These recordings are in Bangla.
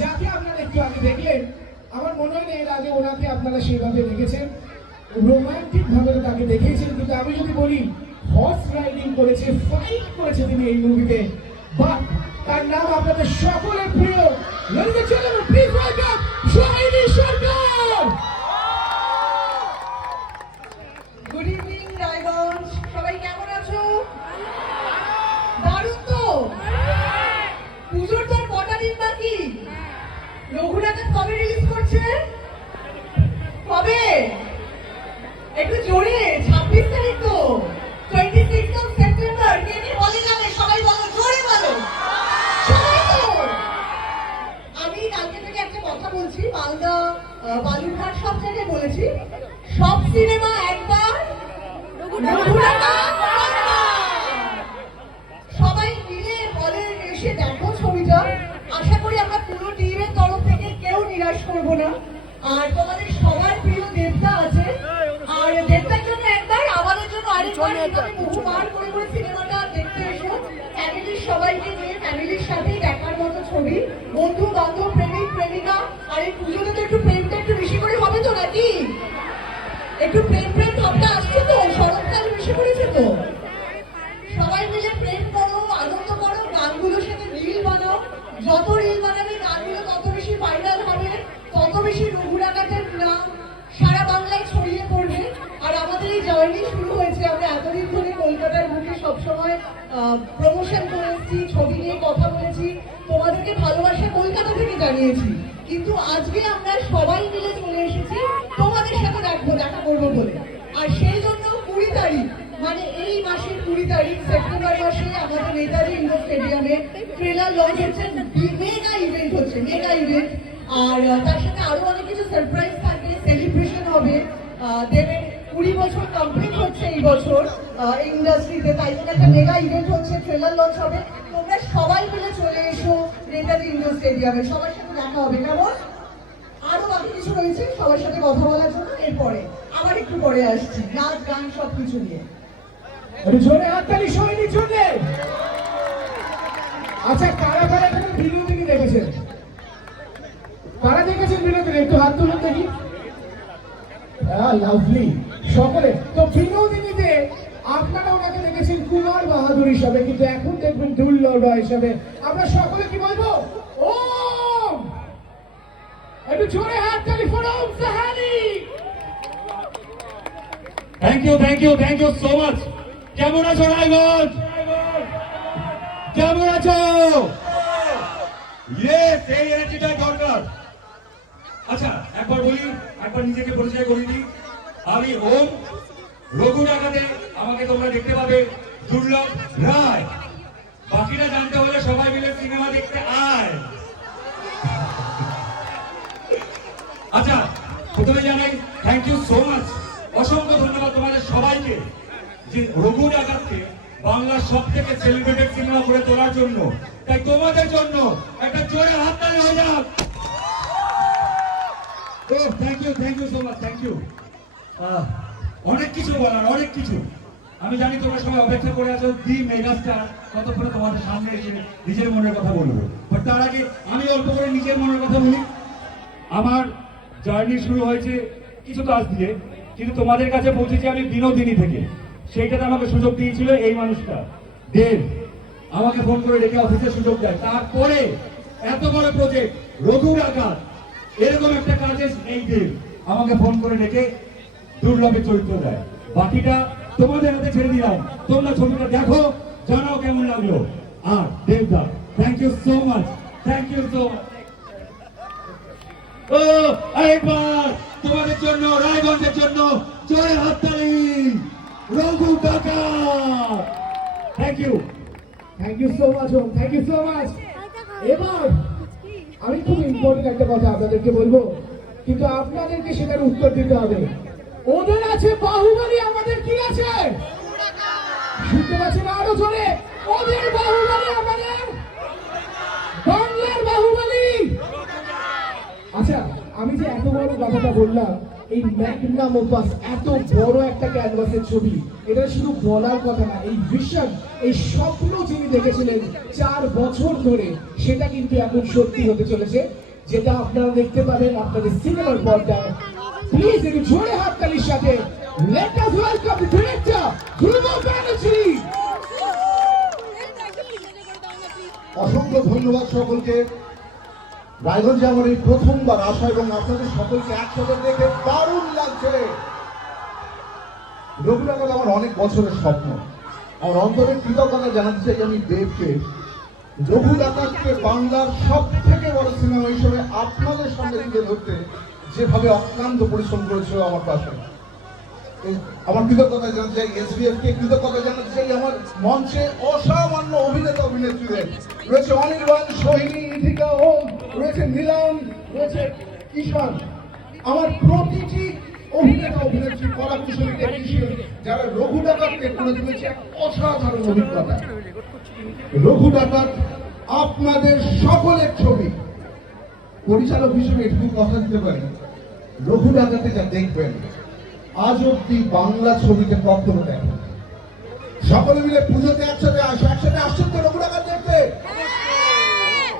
যাকে আপনারা একটু আগে দেখলেন, আমার মনে হয় এর আগে ওনাকে আপনারা সেভাবে দেখেছেন। রোমান্টিকভাবে তাকে দেখিয়েছেন, কিন্তু আমি যদি বলি হর্স রাইডিং করেছে ফাইট করেছে তিনি এই মুভিতে বা তার নাম আপনাদের সকলের প্রিয়। চলে একটু জোরে, ছাব্বিশ তারিখ তো। টোয়েন্টি সিক্স অফ সেপ্টেম্বর কে বলে যাবে? সবাই বলো, জোরে বলো। আমি কালকে থেকে একটা কথা বলছি, মালদা বালুরঘাট সব জায়গায় বলেছি। সব সিনেমা একবার সবাই মিলে হলে এসে দেখো ছবিটা। আশা করি আমরা পুরো টিমের তরফ থেকে কেউ নিরাশ করব না। আর তোমাদের সবার প্রিয় দেবতা আছে। দেবতার জন্য একবার আমাদের জন্য আরেকবার এভাবে বহুবার করে করে সিনেমাটা দেখতে এসো। ফ্যামিলির সবাইকে নিয়ে ফ্যামিলির সাথেই দেখার মতো ছবি। বন্ধু বান্ধব প্রেমিক প্রেমিকা। আর এই পুজোতে তো একটু প্রেমটা একটু বেশি করে হবে তো নাকি? একটু প্রেম প্রেম ভাবটা আসছে তো? শরৎকাল বেশি করেছে তো? সবাই মিলে প্রেম করো আনন্দ করো গানগুলোর সাথে রিল বানাও। যত রিল বানাবে গানগুলো তত বেশি ভাইরাল কলকাতার বুকে সবসময় প্রমোশন করেছি, ছবি নিয়ে কথা বলেছি, তোমাদেরকে ভালোবাসা কলকাতা থেকে জানিয়েছি। কিন্তু আজকে আমরা সবাই মিলে চলে এসেছি তোমাদের সাথে দেখব দেখা করব বলে। আর সেই জন্য কুড়ি তারিখ মানে এই মাসের কুড়ি তারিখ, সেপ্টেম্বর মাসে আমাদের নেতাজি ইন্ডোর স্টেডিয়ামে ট্রেলার লঞ্চ হচ্ছে মেগা ইভেন্ট হচ্ছে মেগা ইভেন্ট আর তার সাথে আরও অনেক কিছু সারপ্রাইজ থাকবে সেলিব্রেশন হবে দেবের কুড়ি বছর কমপ্লিট হচ্ছে এই বছর। ইন্ডাস্ট্রিতে তাই জন্য একটা মেগা ইভেন্ট হচ্ছে ট্রেলার লঞ্চ হবে। তোমরা সবাই মিলে চলে এসো নেতাজি ইন্ডোর স্টেডিয়ামে সবার সাথে দেখা হবে, কেমন? আরও বাকি কিছু রয়েছে, সবার সাথে কথা বলার জন্য। এরপরে, আবার একটু পরে আসছি নাচ গান সব কিছু নিয়ে জোরে, হাততালি সোহাইলির জন্য আচ্ছা কারা কারা এখানে বিনোদিনী দেখেছেন? কারা দেখেছেন বিনোদিনী একটু হাত তুলুন দেখি। লাভলি সকলে। তো বিনোদিনীতে আপনারা ওনাকে দেখেছেন কুমার বাহাদুর হিসাবে, কিন্তু এখন দেখবেন দুর্লভ হিসাবে। আমরা সকলে কি বলব? ওম! একটু হাত Om thank you thank you thank you so much কেমন আছো, রায়গঞ্জ? কেমন আছো? ইয়েস এই দরকার। আচ্ছা একবার বলি, একবার নিজেকে পরিচয় করে দিই। আমি ওম রঘু ডাকাতে আমাকে তোমরা দেখতে পাবে দুর্লভ রায়। বাকিটা জানতে হলে সবাই মিলে সিনেমা দেখতে আয়। আচ্ছা প্রথমে জানাই থ্যাংক ইউ সো মাচ অসংখ্য ধন্যবাদ তোমাদের সবাইকে যে রঘু ডাকাতকে বাংলার সব থেকে সেলিব্রেটেড সিনেমা করে তোলার জন্য। তাই তোমাদের জন্য একটা জোরে হাততালি হয়ে যাক। Thank you thank you so much thank you অনেক কিছু বলার, অনেক কিছু। আমি জানি তোমরা সবাই অপেক্ষা করে আছো, দি মেগাস্টার, কতক্ষণে তোমাদের সামনে এসে নিজের মনের কথা বলব। বাট তার আগে আমি অল্প করে নিজের মনের কথা বলি। আমার জার্নি শুরু হয়েছে কিছু কাজ দিয়ে, কিন্তু তোমাদের কাছে পৌঁছেছি আমি বিনোদিনী থেকে। সেইটাতে আমাকে সুযোগ দিয়েছিল এই মানুষটা, দেব। আমাকে ফোন করে ডেকে অফিসে সুযোগ দেয়। তারপরে এত বড় প্রজেক্ট রঘু ডাকাত এরকম একটা কাজে এই দেব। আমাকে ফোন করে ডেকে দুর্লভের চরিত্র দেয়। বাকিটা তোমাদের হাতে ছেড়ে দিলাম। তোমরা ছবিটা দেখো, জানাও কেমন লাগল। আর দেবদা thank you so much thank you so ও একবার তোমাদের জন্য, রায়গঞ্জের জন্য জয় হাততালি, রঘু কাকা। Thank you thank you so much thank you so much এবার আমি খুব ইম্পর্টেন্ট একটা কথা আপনাদেরকে বলব, কিন্তু আপনাদেরকে সেটার উত্তর দিতে হবে। ওদের আছে বাহুবলী, আমাদের কি আছে? শুনতে পাচ্ছেন আরও জোরে? ওদের বাহুবলী আমাদের। বাংলার বাহুবলী। আচ্ছা আমি যে এত বড় কথাটা বললাম, এই ম্যাগনাম ওপাস এত বড় একটা ক্যানভাসের ছবি, এটা শুধু বলার কথা না, এই ভিশন এই স্বপ্ন যিনি দেখেছিলেন চার বছর ধরে, সেটা কিন্তু এখন সত্যি হতে চলেছে। যেটা আপনারা দেখতে পাবেন আপনাদের সিনেমার পর্দায় প্লিজ একটু জোরে হাততালির সাথে। Let us welcome the director Dhruba Banerjee. অসংখ্য ধন্যবাদ সকলকে। রায়গঞ্জে আমার এই প্রথমবার আসা এবং আপনাদের সকলকে একসাথে দেখে দারুণ লাগছে। রঘুনাথ আমার অনেক বছরের স্বপ্ন। আমার অন্তরের কৃতজ্ঞতা জানাতে চাই আমি দেবকে। রঘু বাংলার সব থেকে বড় সিনেমা হিসেবে আপনাদের সামনে তুলে ধরতে যেভাবে অক্লান্ত পরিশ্রম করেছিল আমার পাশে। আমার কৃতজ্ঞতা জানাতে চাই এসবিএফ কে কৃতজ্ঞতা জানাতে চাই, আমার মঞ্চে অসামান্য অভিনেতা অভিনেত্রীদের। রয়েছে অনির্বাণ, সোহিনী, ইথিকা, ওম, রয়েছে নীলাম, রয়েছে ঈশান আমার প্রতিটি অভিনেতা অভিনেত্রী কলা কুশলী টেকনিশিয়ান যারা রঘু ডাকাতকে করে তুলেছে অসাধারণ অভিজ্ঞতা। রঘু ডাকাত আপনাদের সকলের ছবি। পরিচালক হিসেবে একটু কথা দিতে পারি। রঘু ডাকাতে যা দেখবেন আজ অব্দি বাংলা ছবিতে কখনো দেখেন সকলে মিলে পুজোতে একসাথে আসে একসাথে আসছেন তো রঘু ডাকাত দেখতে।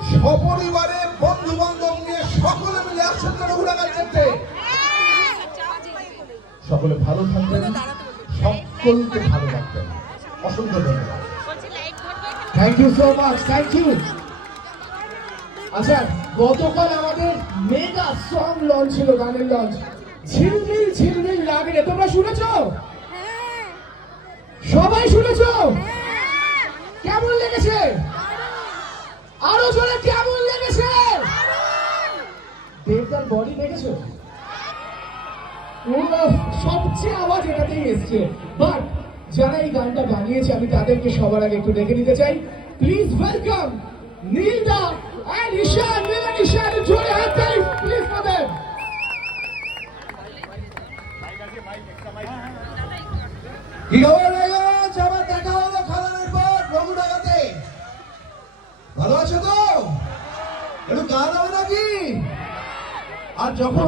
সপরিবারে বন্ধু বান্ধব নিয়ে সকলে মিলে আসছেন তো রঘু ডাকাত দেখতে। সকলে ভালো থাকবেন সকলকে ভালো রাখবেন। অসংখ্য ধন্যবাদ। Thank you so much thank you আচ্ছা গতকাল আমাদের মেগা সং লঞ্চ ছিল গানের লঞ্চ ঝিলমিল ঝিলমিল লাগে রে তোমরা শুনেছো? সবাই শুনেছো? কেমন লেগেছে? আরও জোরে কেমন লেগেছে? দেবদার বডি দেখেছ? সবচেয়ে আওয়াজ এটাতেই এসছে। বাট যারা এই গানটা বানিয়েছে আমি তাদেরকে সবার আগে একটু দেখে নিতে চাই। প্লিজ ওয়েলকাম নীলদা এন্ড ঈশান ঈশান জোরে হাত তালি প্লিজ ফর देम কি খবর রায়গঞ্জ আবার দেখা হলো খালানের পর রঘু ভালো আছো তো একটু গান হবে নাকি? আর যখন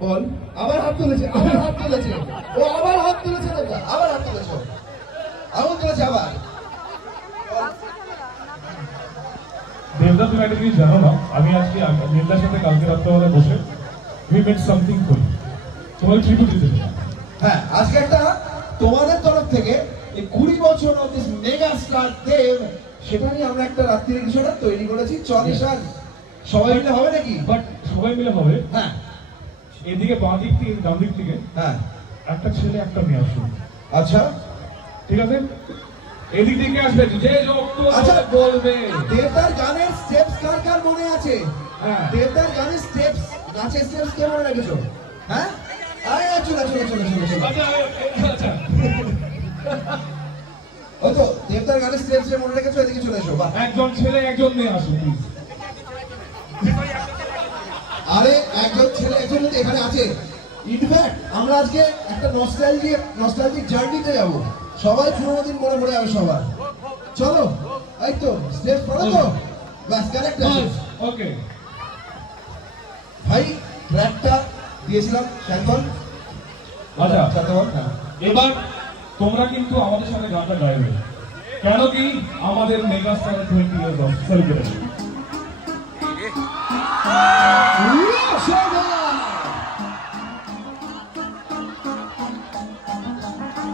বল। আবার হাত তুলেছে আবার হাত তুলেছে। ও আবার হাত তুলেছে আবার হাত তুলেছে। আবার তুলেছে আবার। দেবদা তুমি একটা জিনিস জানো না? আমি আজকে নিন্দার সাথে কালকে রাত্রেবেলা বসে উই মেড সামথিং করি তোমার ট্রিবিউট দিতে। হ্যাঁ আজকে একটা তোমাদের তরফ থেকে এই কুড়ি বছর of this mega star Dev সেটা নিয়ে আমরা একটা রাত্রির কিছু একটা তৈরি করেছি। চল ঈশান সবাই মিলে হবে নাকি? বাট সবাই মিলে হবে। হ্যাঁ। এদিকে বাঁ দিক থেকে ডান দিক থেকে হ্যাঁ। একটা ছেলে একটা মেয়ে আসবে আচ্ছা। ঠিক আছে? এদিক থেকে আসবে যে আচ্ছা। বলবে। দেবদার গানের স্টেপস কার কার মনে আছে? হ্যাঁ। দেবদার গানের স্টেপস নাচের স্টেপস কে মনে রেখেছো? হ্যাঁ? আরে চলে চলে চলে চলে চলে। আচ্ছা আচ্ছা তো দেবদার গানের স্টেপস মনে রেখেছো? এদিকে চলে এসো বাহ। একজন ছেলে একজন মেয়ে প্লিজ আরে একজন ছেলে একজন এখানে আছে। ইনফ্যাক্ট আমরা আজকে একটা নস্টালজিক নস্টালজিক জার্নিতে যাব। সবাই পুরোনো দিন মনে পড়ে আমি সবার। চলো এই তো স্টেজ পড়ো তো। ব্যাস কারেক্ট ওকে ভাই ট্র্যাকটা দিয়েছিলাম শ্যামল আচ্ছা। শ্যামল এবার তোমরা কিন্তু আমাদের সঙ্গে গানটা গাইবে। কেন কি? আমাদের mega star twenty years of celebration